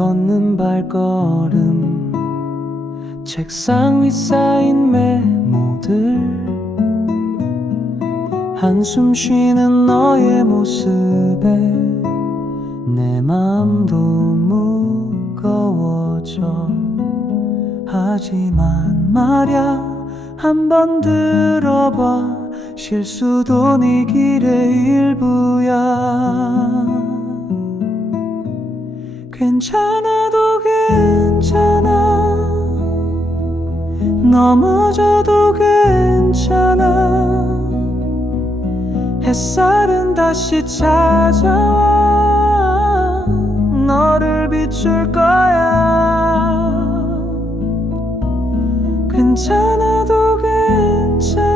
걷는 발걸음 책상 위 쌓인 메모들 한숨 쉬는 너의 모습에 내 마음도 무거워져. 하지만 말야 한번 들어봐. 실수도 네 길의 일부야 괜찮아도 괜찮아. 넘어져도 괜찮아. 햇살은 다시 찾아와. 너를 비출 거야. 괜찮아도 괜찮아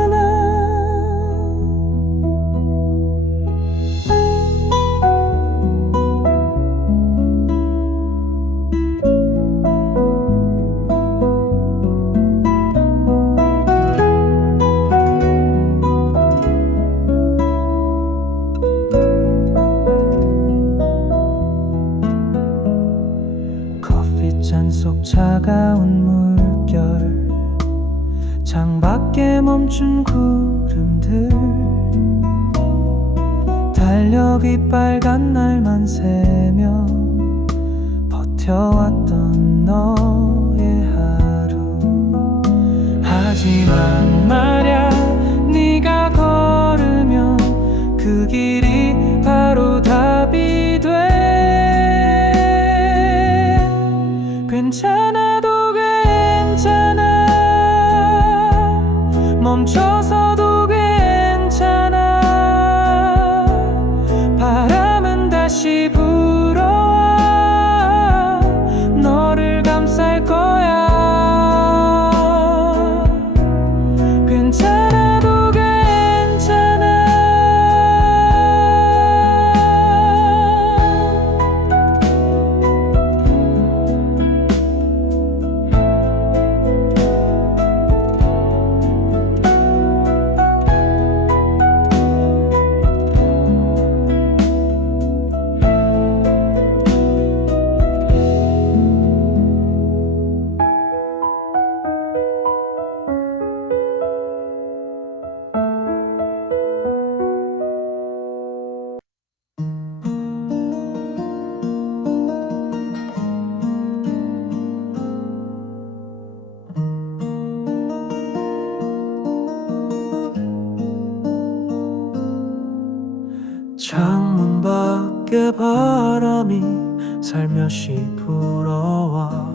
살며시 불어와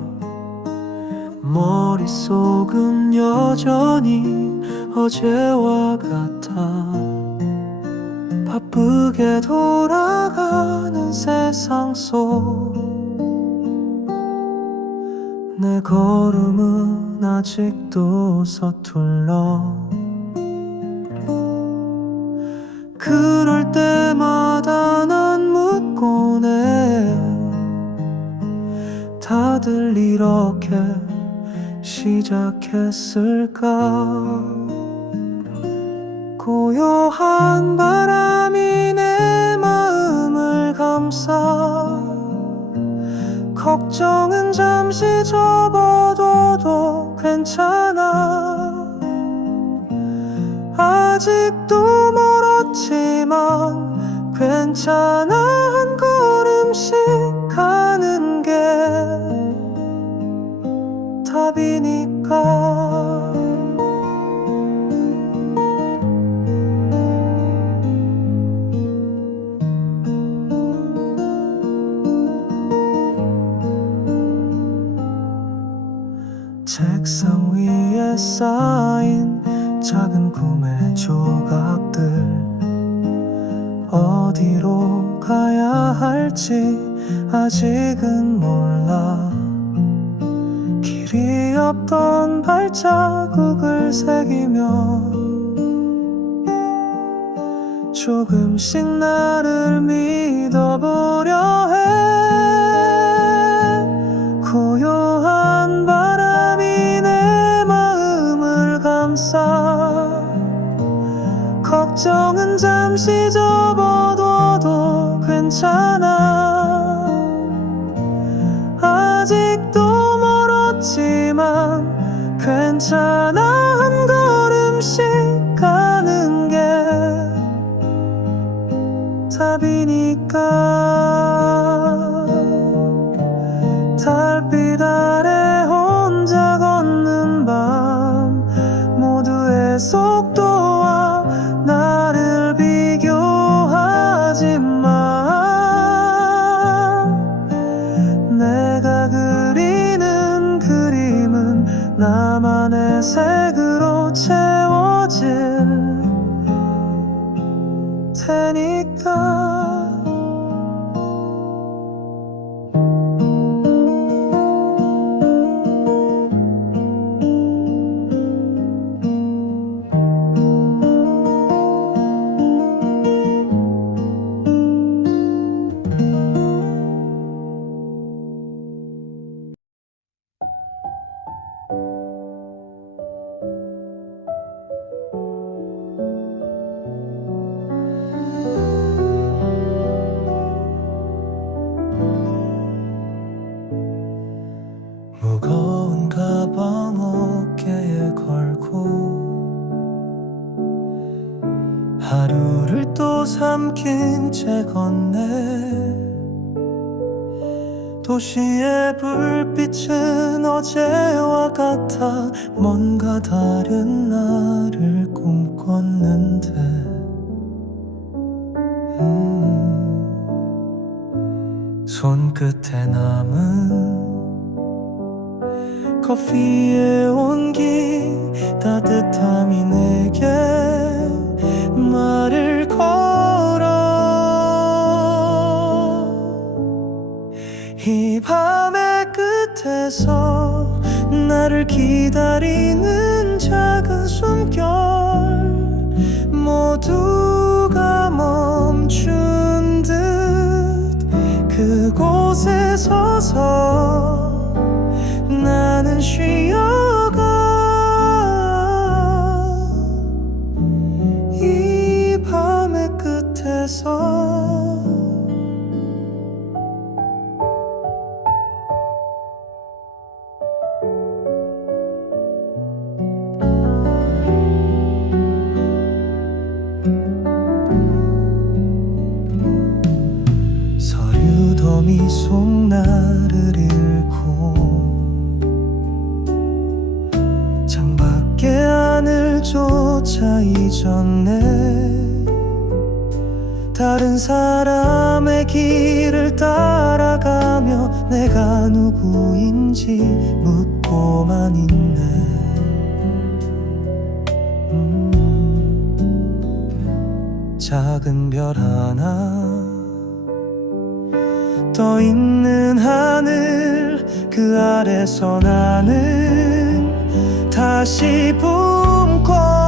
머릿속은 여전히 어제와 같아. 바쁘게 돌아가는 세상 속 내 걸음은 아직도 서툴러 다들 이렇게 시작했을까? 고요한 바람 쌓인 작은 꿈의 조각들. 어디로 가야 할지 아직은 몰라. 길이 없던 발자국을 새기며 조금씩 나를 믿어보려 해 걱정은 잠시 접어둬도 괜찮아. 아직도 멀었지만 괜찮아. 한 걸음씩 가는 게 답이니까. thought 하루를 또 삼킨 채 걷네. 도시의 불빛은 어제와 같아 뭔가 다른 나를 꿈꿨는데. 음, 손끝에 남은 커피의 온기 따뜻함이 내게 말을 걸어. 이 밤의 끝에서 나를 기다리는 작은 숨결 모두가 멈춘 듯 그곳에 서서 나는 쉬어 서류더미 속 나를 읽고 창밖에 하늘조차 잊었네. 다른 사람의 길을 따라가며 내가 누구인지 묻고만 있네. 음, 작은 별 하나 떠 있는 하늘 그 아래서 나는 다시 품고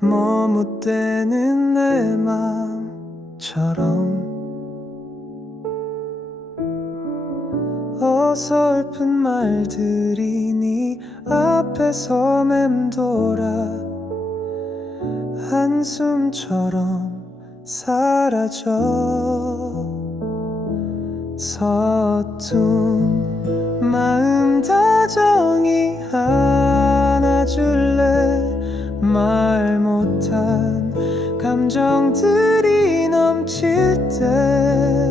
머뭇대는 내 맘처럼 어설픈 말들이 네 앞에서 맴돌아 한숨처럼 사라져. 서툰 마음 다정히 안아줄래 말 못한 감정들이 넘칠 때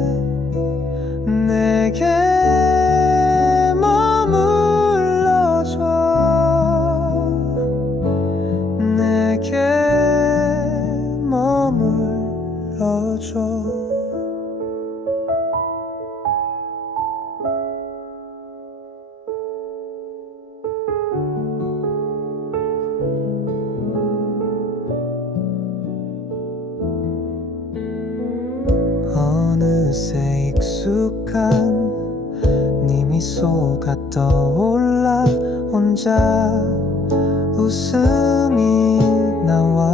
떠올라 혼자 웃음이 나와.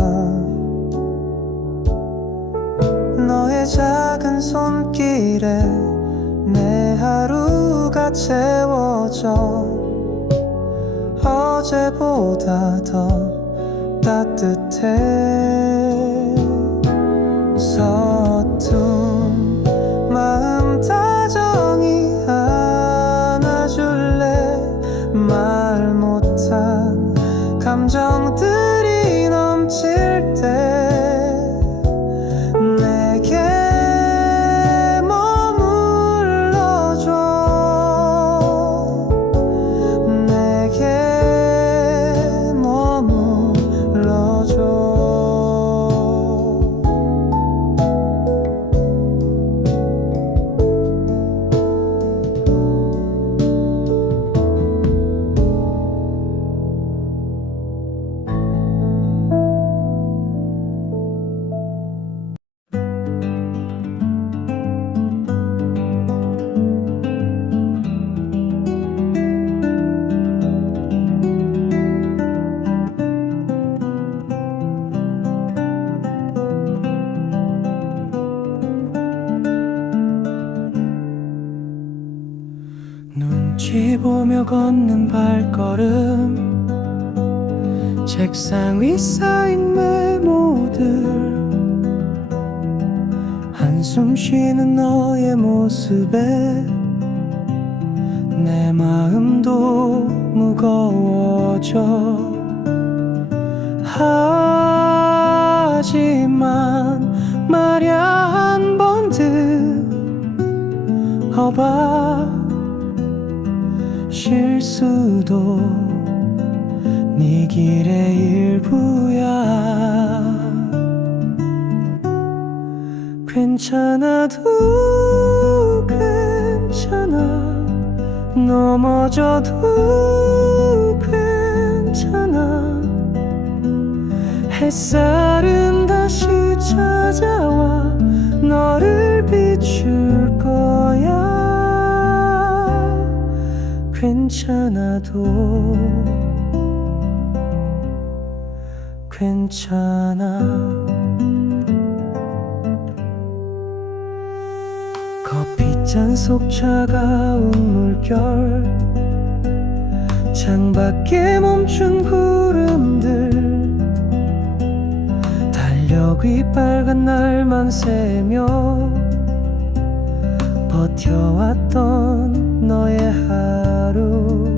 너의 작은 손길에 내 하루가 채워져 어제보다 더 따뜻해 책상 위 쌓인 메모들. 한숨 쉬는 너의 모습에 내 마음도 무거워져. 하지만 말야 한 번 들 어봐. 실수도 네 길의 일부야. 괜찮아도 괜찮아. 넘어져도 괜찮아. 햇살은 다시 찾아와 너를 비출 거야. 괜찮아도 괜찮아. 커피잔 속 차가운 물결 창밖에 멈춘 구름들. 달력이 빨간 날만 새며 버텨왔던 너의 하루.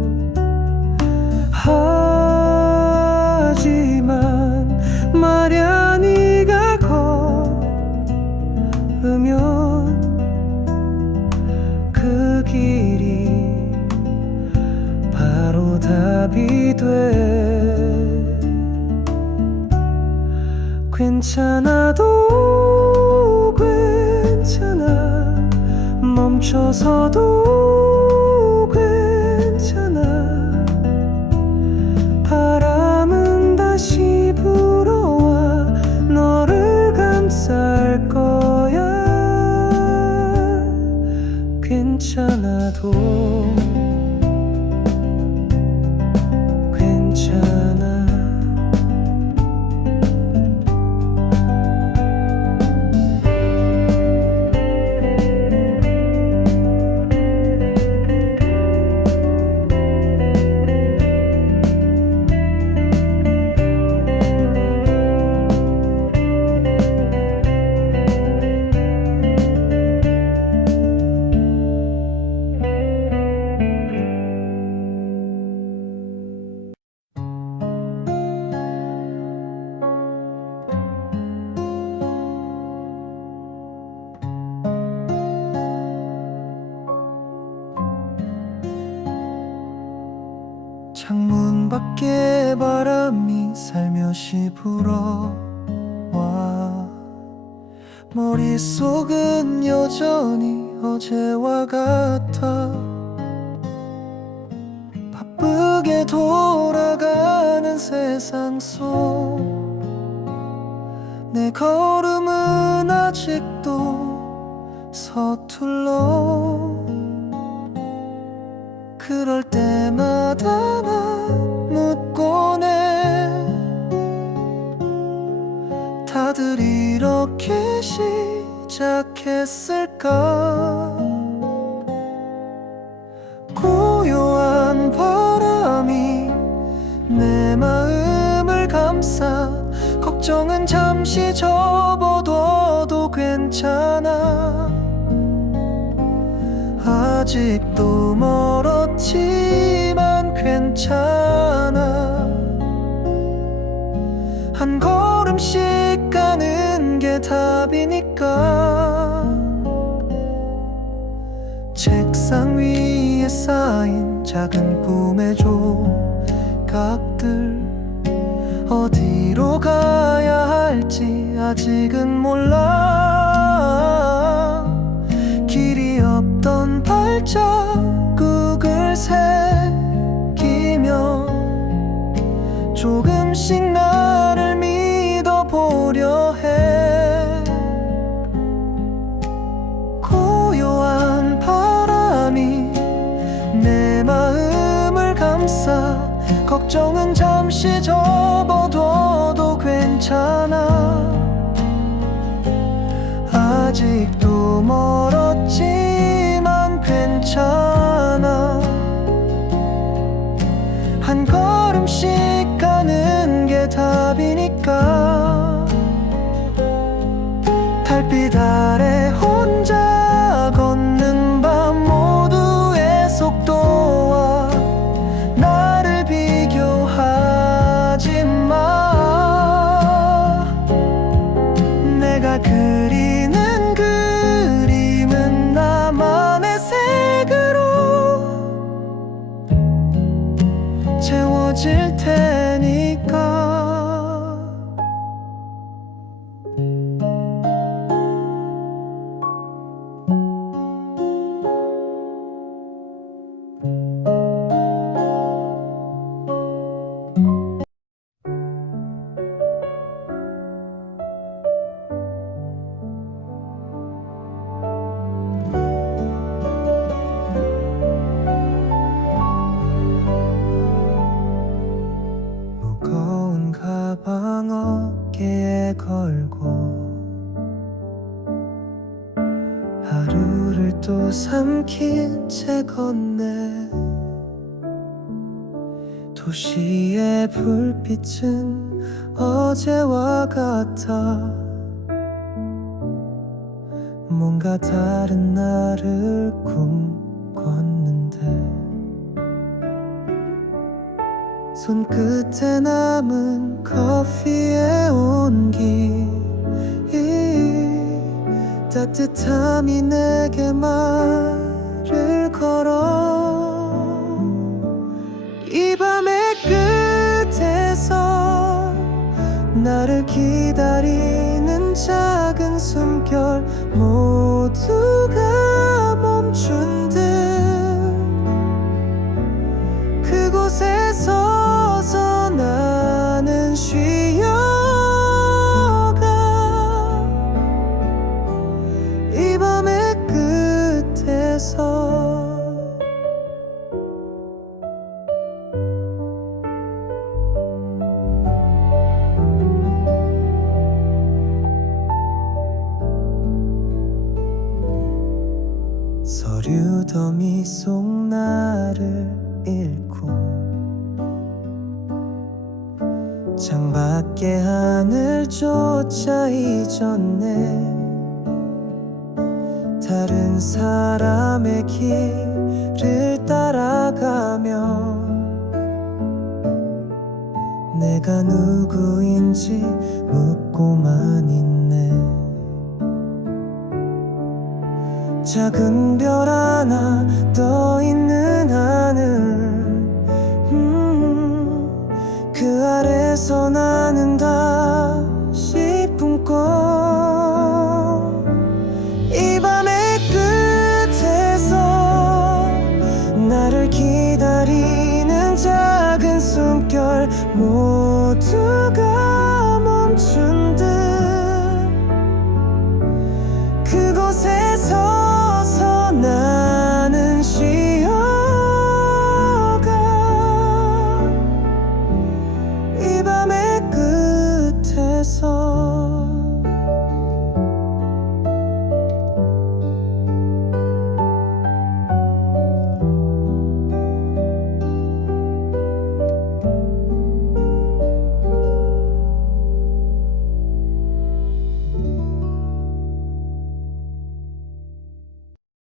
하 밖에 바람이 살며시 불어와 머릿속은 여전히 어제와 같아. 바쁘게 돌아가는 세상 속 내 걸음은 아직도 서툴러. 그럴 때마다 시작했을까? 고요한 바람이 내 마음을 감싸 걱정은 잠시 접어둬도 괜찮아. 아직도 멀었지만 괜찮아 작은 꿈의 조각들 어디로 가야 할지 아직은 몰라. 길이 없던 발자 걱정은 잠시 접 도시의 불빛은 어제와 같아. 뭔가 다른 나를 꿈꿨는데. 손끝에 남은 커피의 온기 따뜻함이 내게 말을 걸어. 이 밤의 끝에서 나를 기다리는 작은 숨결 조차 잊었네. 다른 사람의 길을 따라가며 내가 누구인지 묻고만 있네. 작은 별 하나 떠 있는 하늘. 음, 이래서 나는 나